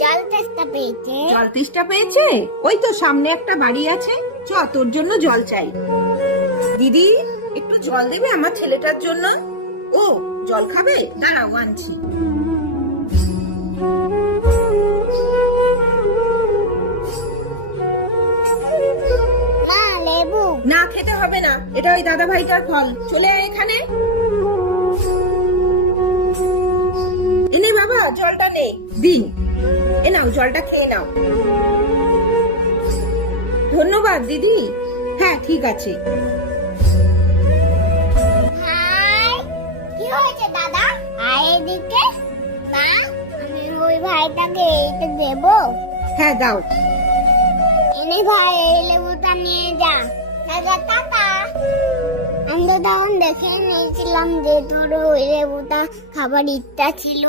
জল তেষ্টা পেয়েছে। জল তেষ্টা পেয়েছে? ওই তো সামনে একটা বাড়ি আছে, চ তোর জন্য জল চাই। দিদি একটু জল দেবে আমার ছেলেটার জন্য? ও জল খাবে, দাঁড়াও আনছি। না লেবু। না খেতে হবে না, এটা ওই দাদা ভাইটার ফল। চলে আয় এখানে। এনে বাবা জলটা নে, দিন। এ নাও জলটা খেয়ে নাও। ধন্যবাদ দিদি। হ্যাঁ ঠিক আছে। হাই, কি হয়েছে দাদা? আয় এদিকে। মা, আমি ওই ভাইটাকে এইটা দেবো? হ্যাঁ দাও। এনে ভাই এই লেবুটা নিয়ে যা। দাদা টাটা। আমি তো তখন দেখে নিয়েছিলাম যে তোর ওই লেবুটা খাবার ইচ্ছা ছিল।